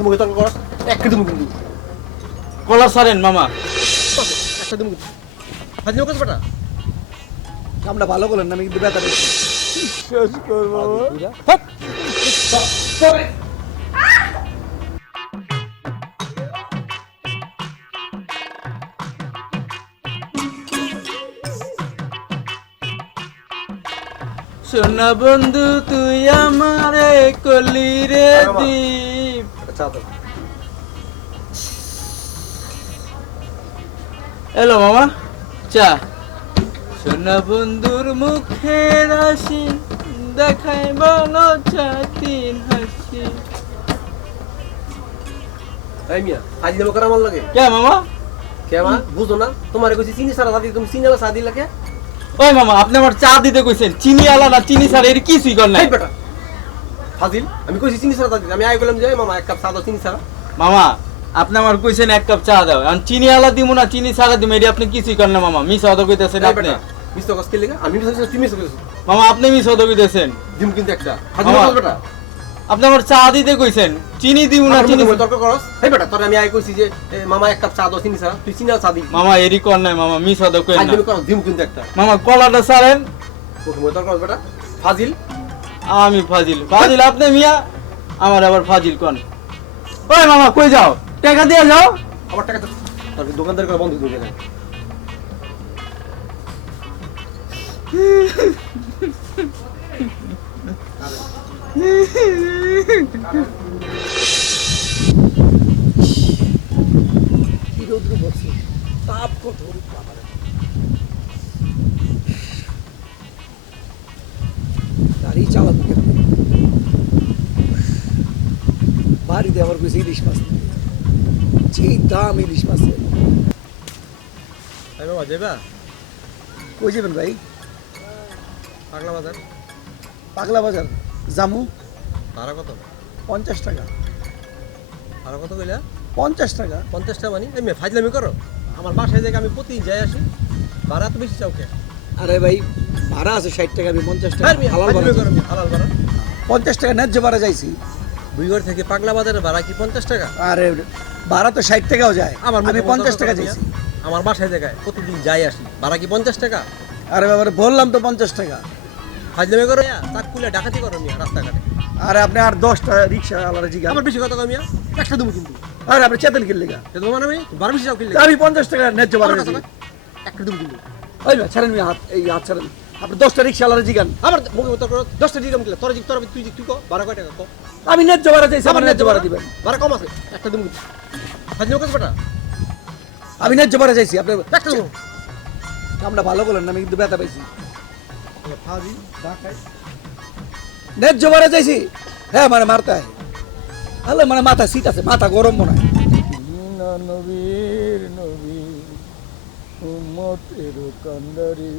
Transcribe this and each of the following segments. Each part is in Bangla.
মুখে মুখে তর্ক করা একটা দিমু কিন্তু কলার সারেন মামা। একটা দিমু ফাজিল করছ বেটা আমরা ভালো করলেন না, আমি কিন্তু ব্যথা পেয়েছি। বিশ্বাস কর বাবা, হাট সোনা বন্ধু তুই আমারে কলি রে দীপ। আচ্ছা তো এলো মামা চা। সোনা বন্ধুর মুখের হাসি দেখাই বলো ছাতির হাসি। এই মিয়া ফাজিল করা আমার লাগে কে মামা? কে মা বুঝো না তোমারে কইছি চিনি সারা দাদি তুমি চিনি আলা সাদি লাগে ওই মামা আপনি আমার চা দিতে কইছেন, চিনি আলা না চিনি ছাড়া এর কিছুই কর নাই। এই বেটা ফাজিল আমি কইছি চিনি সারা দাদি আমি আই বললাম যে মামা এক কাপ চা দাও চিনি সারা মামা আপনি আমার কইছেন এক কাপ চা দাও, আর চিনি আলা দিমু না চিনি ছাড়া দিমু এর আপনি কিছুই কর না মামা। মিস অদর কইতেছেন এই আপনি। বেটা মিস্টার কস কে লাগা আমি মিস তুমি মিস কইছো মামা আপনি মিস অদর কইতেছেন। দিম কিন্তু একটা ফাজিল মামা, কস বেটা আপনি আমার চা দিতে কইছেন, চিনি দিমু না চিনি। তর্ক করস এই বেটা তোরে আমি আই কইছি যে মামা এক কাপ চা দাও চিনি সারা তুই চিনি আলা চা দি মামা এরই কর নাই মামা, মিস অদর কইন না ফাজিল করস দিম কিন্তু একটা মামা। কলাটা সারেন। মুখে তর্ক করস বেটা ফাজিল আমি ফাজিল ফাজিল আপনি মিয়া আমার আবার ফাজিল কোন। ওই মামা কই যাও? টাকা দিয়ে যাও। আবার টাকা তোর দোকানদার করে বন্ধ করে দেয় কি রৌদ্র বলছে, তাপ কত বাবারে। গাড়ি চালাবো কেন? বাড়িতে আমার কইছে ইলিশ মাছ নিতে। যেই দাম ইলিশ মাছের। এই বাবা যাইবা কই যাবেন ভাই? পাগলা বাজার পাগলা বাজার জামু। ভাড়া কত 50 টাকা। ভাড়া কত কইলা 50 টাকা। 50 টাকা মানে এই ফাজলামি করো আমার বাসায় থেকে আমি প্রতিদিন যাই আসি ভাড়া তো বেশি চাও কে আরে ভাই ভাড়া আছে 60 টাকা, আমি 50 টাকা হালাল ভাড়া ফাজলামি করো চাইছি। হালাল ভাড়া 50 টাকা ন্যায্য ভাড়া চাইছি। বুইগড় থেকে পাগলা বাজারের ভাড়া কি 50 টাকা আরে ভাড়া তো 60 টাকাও যায়, আমার আমি 50 টাকা চাইছি। আমার বাসায় জায়গায় প্রতিদিন যাই আসি ভাড়া কি 50 টাকা আরে বাবারে বললাম তো 50 টাকা। ফাজলামি করো চাক খুলে ডাকাতি করো মিয়া রাস্তাঘাটে আরে আপনি আর 10টা রিক্সা আলাদা জিগা। আমার বেশি কথা কই মিয়া একটা দেবো কিন্তু আরে আপনি চেতেন কিনলে গা? এটা তোমার আমি বারো বেশি চাও কিনলে আমি 50 টাকা ন্যায্য ভাড়া চাইছি। একটা দেবো কিন্তু ওই না ছাড়েন হাত, এই হাত ছাড়েন। আপনি 10টা রিক্সা আলাদা জিগান। আমার মুখে উত্তর করো 10টা দিলাম কিনলে তোর তোর তুই কো ভাড়া কয় টাকা কো আমি ন্যায্য ভাড়া চাইছি, আমার ন্যায্য ভাড়া দিবেন। ভাড়া কম আছে একটা দেবো কিন্তু ফাজলামি করছ বেটা আমি ন্যায্য ভাড়া চাইছি, আপনি একটা দেবো আমরা ভালো করলেন না, আমি কিন্তু ব্যথা পাইছি। ফাজি ঢাকায় ন্যায্য ভাড়া চাইছি। হ্যাঁ মানে মারতে হয়, আল্লাহ মানে মাথা সিট আছে, মাথা গরম মনে হয়। না নবীর নবী উম্মতের কান্দারি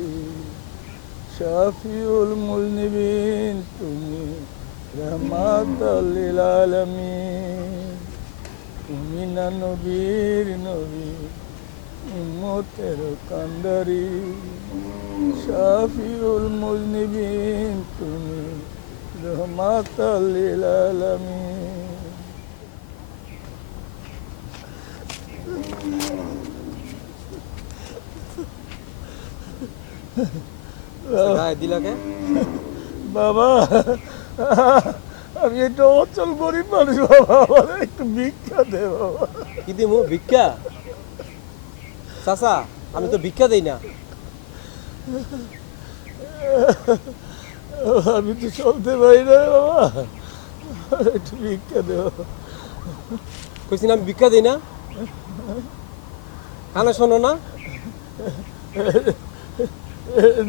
শাফিউল মুজনিবিন তুমি রহমাতাল লিল আলামিন। তুমি না নবীর নবী উম্মতের কান্দারি শাফিউল মুজনিবিন তুমি রহমাতাল লিল আলামিন। গায়ে দিলাকে বাবা আমি একটা অচল গরিব মানুষ বাবা, আমার একটু ভিক্ষা দে বাবা। কি দিমু ভিক্ষা চাচা আমি তো ভিক্ষা দেই না আমি তো চলতে পারি না বাবা, একটু ভিক্ষা দে বাবা। কইছি না আমি ভিক্ষা দেই না কানে শোনো না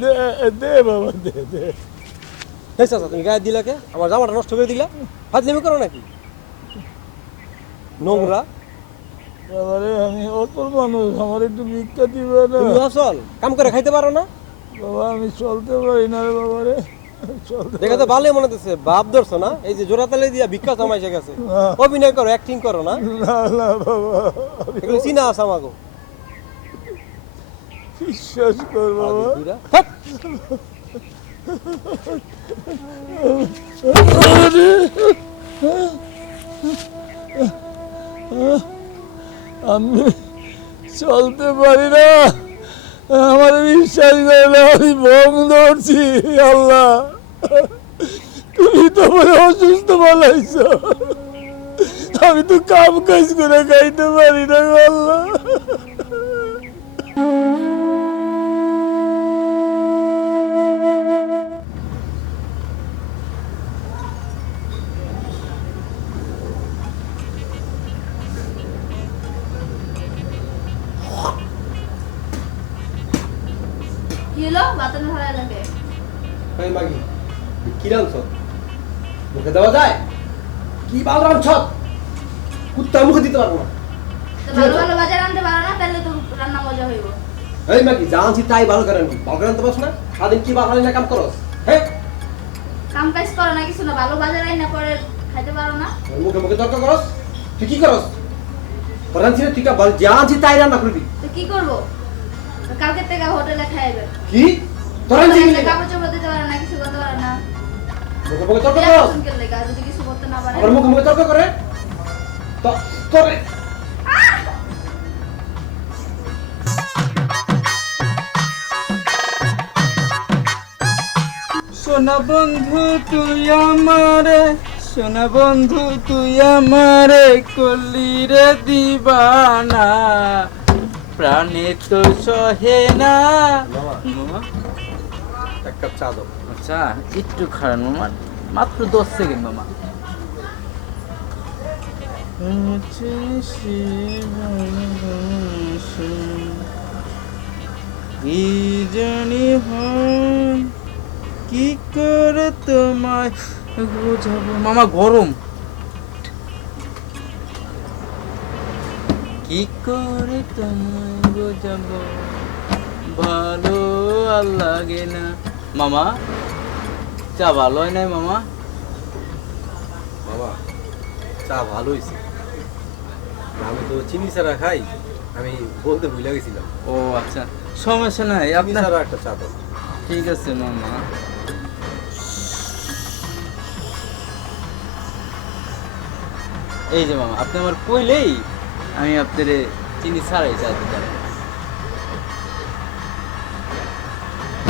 দে দে বাবা দে দে। হে চাচা তুমি গায়ে দিলাকে আমার জামাটা নষ্ট করে দিলা ফাজলামি করো নাকি নোংরা বাবারে আমি অচল মানুষ, আমার একটু ভিক্ষা দিবে না তুমি আসল কাম করে খাইতে পারো না বাবা? আমি চলতে পারি না রে বাবারে, চলতে দেখে তো ভালোই মনে হচ্ছে বাপ ধরছো না এই যে জোড়া তালে দিয়া ভিক্ষা জমাইছে গেছে অভিনয় করো অ্যাক্টিং করো না না না বাবা, এগুলো চিনা আছে আমাকে বিশ্বাস কর বাবা। হ্যাঁ আমি চলতে পারি না, আমার বিশ্বাস করে না, আমি বম ধরছি। আল্লাহ, তুমি তো বলে অসুস্থ বলাইছ, আমি তো কাম কাজ করে খাইতে পারি না গো আল্লাহ। কি হলো বাতানো ধরা লাগে? ভাই মাগি কি রাঁধছ? মুখে দেওয়া যায়? কি বাল রাঁধছ? কুত্তা মুখে দিতে পারবো না। তো ভালো ভালো বাজার আনতে পারো না, তাহলে তো রান্না মজা হইব। এই মাগি যা আনছি তাই ভালো করেন, ভালো করেন তো পারছ না? সারাদিন কি বাল না কাম করস? হ্যাঁ, কাম কাজ করো না কিছু না, ভালো বাজার আইনা পরে খাইতে পারো না। মুখে মুখে তর্ক করস? তুই কি করস? রাঁধছি না তুই বল, যা আনছি তাই রান্না করবি। তো কি করবো? তো কালকে থেকে হোটেলে খাইবে। কি তোর রাঁধছি কি? কাপড় চোপড় দিতে পারো না, কিছু করতে পারো না। মুখে মুখে তর্ক করস? শুনকে লেগা যদি কিছু করতে না পারে। আবার মুখে মুখে তর্ক করে তো করে। সোনা বন্ধু তুই আমারে, সোনা বন্ধু তুই আমারে করলি রে দিবানা, প্রাণে তো সহে না। মামা এক কাপ চা দাও। আচ্ছা একটু খারাপ মামা, মাত্র 10 সেকেন্ড মামা। কি জানি হয় কি করে তোমায় বোঝাবো মামা, গরম কি করে তোমায় বোঝাবো, ভালো আর লাগে না। মামা চা ভালো হয় নাই মামা? বাবা চা ভালো হয়েছে, আমি তো চিনি ছাড়া খাই, আমি বলতে ভুলে গেছিলাম। ও আচ্ছা, সমস্যা নাই চিনি আপনার। ছাড়া একটা চা দাও। ঠিক আছে মামা। এই যে মামা, আপনি আমার কইলেই আমি আপনার চিনি ছাড়াই চা দিতে পারি।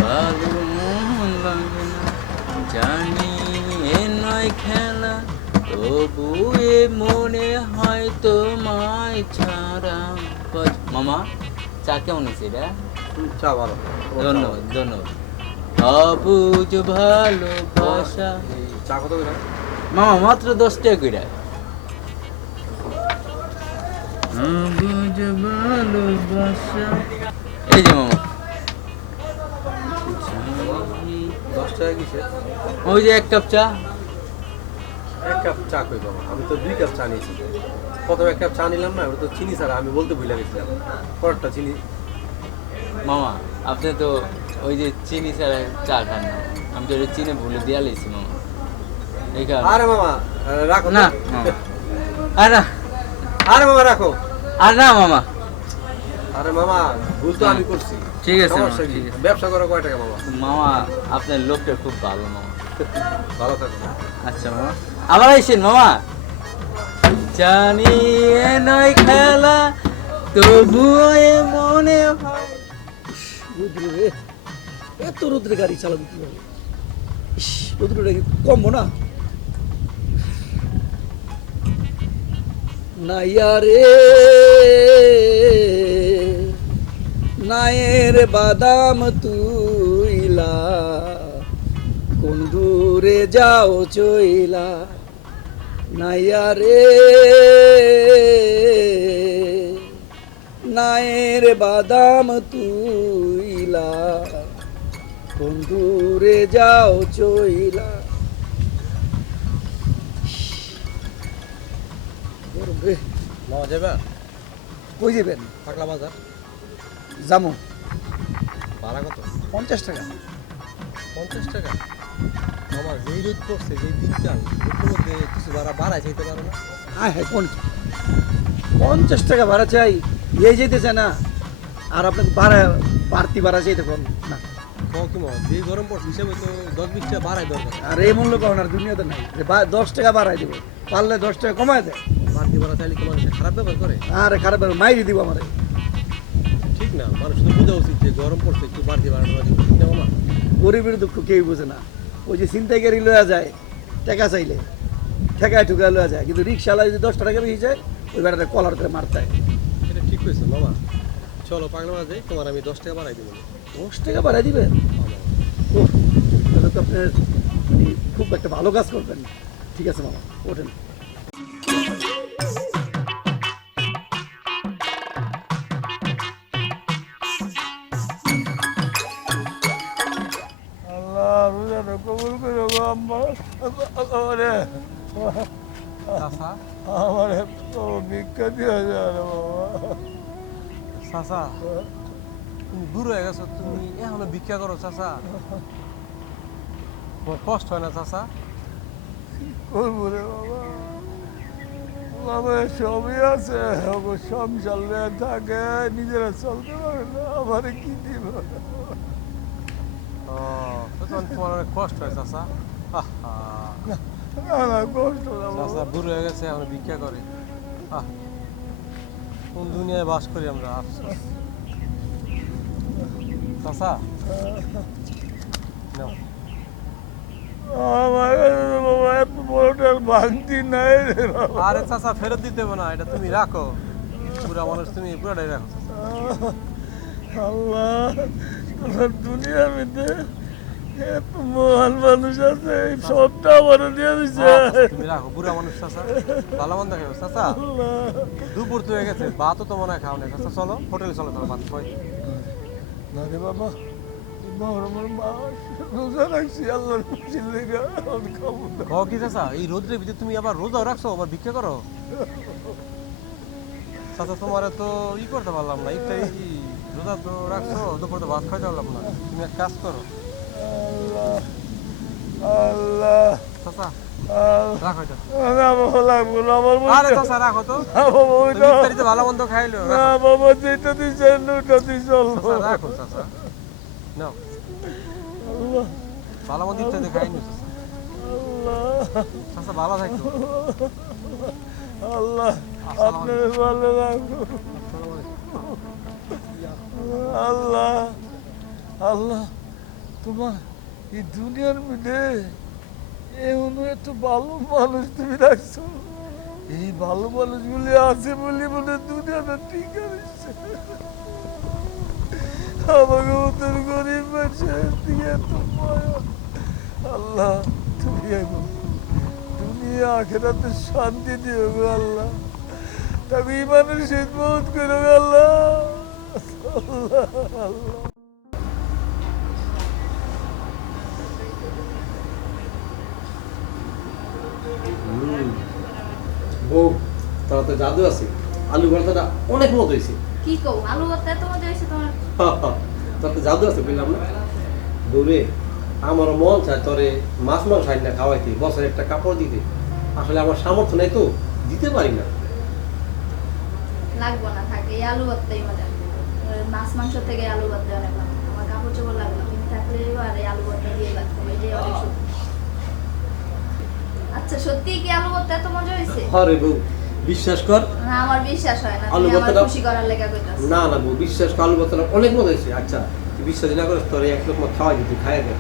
ভালো মন লাগে না জানি এ নয় খেলা, তবু এ মনে হয় তোমায় ছাড়া। মামা চা কেমন হয়েছে এটা? চা ভালো। ধন্যবাদ ধন্যবাদ। অবুঝ ভালোবাসা। এই চা কত করে? মামা মাত্র 10 টাকা কইরা। অবুঝ ভালোবাসা। এই যে মামা 10 টাকা কিসে? ওই যে 1 কাপ চা। এক কাপ চা কই বাবা, আমি তো 2 কাপ চা নিয়েছি। প্রথমে 1 কাপ চা নিলাম না, ওটা তো চিনি ছাড়া, আমি বলতে ভুলে গেছিলাম। পরেরটা চিনি। মামা আপনি তো ওই যে চিনি ছাড়া চা খান না, আমি তো চিনি ভুলে দিয়া লাইছি মামা, এই কারণে। আরে মামা রাখো না তো। মামা, আরে না, আরে মামা রাখো। আর না মামা। আরে মামা ভুল তো আমি করছি। ঠিক আছে মামা, সমস্যা কি? ঠিক আছে। ব্যবসা করো কয় টাকা মামা? মামা আপনার লোকটা খুব ভালো মামা। ভালো থাকো। আচ্ছা মামা, আবার আইসেন মামা। জানি এ নয় খেলা, তবুও এ মনে হয়। রুদ্র রে, এত রুদ্রে গাড়ি চালাবি কিভাবে? ইস, রুদ্রটা কি কমবো না? নাইয়া রে নায়ের বাদাম তুইলা, কোন দূরে যাও চইলা। নাইয়া রে নায়ের বাদাম তুইলা, কোন দূরে যাও চইলা। গরম রে। মামা যাবে? কই যাবেন? পাকলা বাজার। জামু ভাড়া কত? 50 টাকা। 50 টাকা? মামা যেই রোদ পড়ছে, যেই দিনকাল, রোদের মধ্যে কিছু ভাড়া বাড়ায় চাইতে পারো না? হ্যাঁ হ্যাঁ, 50 টাকা ভাড়া চাই, এই যেতেছে না। আর আপনাকে বাড়তি ভাড়া চাইতে কম না। কও কি মামা, যেই গরম পড়ছে হিসেবে তো 10-20 টাকা বাড়ায় দরকার। আর এই মূল্য পাওয়ার দুনিয়াতে নাই যে 10 টাকা বাড়াই দেবে, পারলে 10 টাকা কমায় দেয়। বাড়তি ভাড়া চাইলে কি মানুষ খারাপ ব্যবহার করে? আরে খারাপ ব্যাপার, মাইরি দিব আমারে। ঠিক না, মানুষ তো বোঝা উচিত যে গরম পড়ছে, একটু বাড়তি ভাড়া দেওয়া উচিত, ঠিক না মামা? গরিবের দুঃখ কেউ বোঝে না। ওই যে ছিনতাইকারী লয়া যায় টাকা চাইলে, ঠেকায় ঠুকায় লয়া যায়, কিন্তু রিক্সাওয়ালা যদি 10 টাকা বেশি যায় ওই বেড়াটা কলার করে মারতে হয়। এটা ঠিক কইছো মামা। চলো পাগলা যাই, তোমার আমি 10 টাকা বাড়াই দিব। 10 টাকা বাড়াই দিবেন? ওহ, তাহলে তো আপনার মানে খুব একটা ভালো কাজ করবেন। ঠিক আছে মামা, ওঠেন। আল্লাহ রোজাটা কবুল করে গো আম্মা। ওরে চাচা আমার তো ভিক্ষা দিয়ে যায় না বাবা। চাচা তুমি বুড়ো হয়ে গেছো, তুমি এখনো ভিক্ষা করো চাচা? তোমার কষ্ট হয় না চাচা? করবো রে বাবা, আমার সবই আছে, আমার সংসার নিয়ে থাকে, নিজেরা চলতে পারে না, আমার কি দিব? ও তো তখন তোমার অনেক কষ্ট হয় চাচা। আহা, না না কষ্ট না চাচা বাবা। বুড়ো হয়ে গেছে এখন ভিক্ষা করে। আহ, কোন দুনিয়ায় বাস করি আমরা, আফসোস। চাচা নাও। আমার কাছে তো বাবা এত বড়টার ভাঙতি নাই রে বাবা। আরে চাচা ফেরত দিতে হবে না, এটা তুমি রাখো। পুরা মানুষ তুমি পুরাটাই রাখো চাচা। আল্লাহ, তোমার দুনিয়ার মধ্যে এত মহান মানুষ আছে, এই সবটা আমার দিয়ে দিছে। তুমি রাখো, বুড়া মানুষ চাচা, ভালো মন্দ খাইও চাচা। আল্লাহ, দুপুর তো হয়ে গেছে, ভাতও তো মনে হয় খাও না চাচা। চলো হোটেলে চলো, চলো ভাত খাই। না রে বাবা, মহরমের মাস রোজা রাখছি, আল্লাহর খুশির লেগে আমি খাবো না। খাও কি চাচা? এই রোদ্রের ভিতরে তুমি আবার রোজাও রাখছো, আবার ভিক্ষা করো? চাচা তোমার তো করতে পারলাম না, ইফতারি রোজা তো রাখছো, দুপুর তো ভাত খাইতে পারলাম না। তুমি এক কাজ করো আল্লাহ আল্লাহ চাচা, আল্লাহ, রাখো এটা। না বাবা লাগবো না আমার আরে মধ্যে। চাচা রাখো তো, না বাবা ওই তুমি না, ইফতারিতে ভালো মন্দ খাইলো। না বাবা যেটা দিচ্ছে ওটা দিয়ে চলবো। চাচা রাখো চাচা, নাও আল্লাহ ভালো মন্দ ইফতারিতে খাইনি চাচা। আল্লাহ চাচা ভালো থাকো। আল্লাহ আপনার ভালো লাগলো। আল্লাহ আল্লাহ, তোমার এই দুনিয়ার মধ্যে এমন এত ভালো মানুষ তুমি রাখছো, এই ভালো মানুষগুলি আছে বলে মনে দুনিয়াটা ঠিক আছে। আমাকে মতন গরিব মানুষের দিকে এত মায়া। আল্লাহ তুমি এখন দুনিয়া আখেরাতে শান্তি দিও গো আল্লাহ, তবে ইমানের খিদমত করো গো আল্লাহ। আল্লাহ আল্লাহ বউ, তারা তো জাদু আছে। আলু ভর্তাটা অনেক মত হয়েছে। কি কও আলু ভর্তা এত মজা হয়েছে তোমার? তোর তো জাদু আছে বুঝলাম না। বউরে, আমারও মন চায় তোরে মাছ মাংস আইন না খাওয়াইতে, বছরে একটা কাপড় দিতে। আসলে আমার সামর্থ্য নাই তো, দিতে পারি না। লাগবো না, থাকে এই আলু ভর্তাই মজা। মাছ মাংস থেকে আলু ভর্তা অনেক ভালো। আমার কাপড় চোপড় লাগবে না, তুমি থাকলে আর এই আলু ভর্তা দিয়ে লাগবে, এটাই অনেক সত্যি। আচ্ছা সত্যি কি আলু ভর্তা এত মজা হয়েছে? আরে বউ, বিশ্বাস কর। না আমার বিশ্বাস হয় না, আলু তুমি আমার ভর্তাটা- খুশি করার লেগে কইতাছো। না না বউ, বিশ্বাস কর, আলু ভর্তাটা অনেক মজা হয়েছে। আচ্ছা তুই বিশ্বাস না করিস, তোর এক লোক খাওয়াই দিতে, খাইয়ে দে।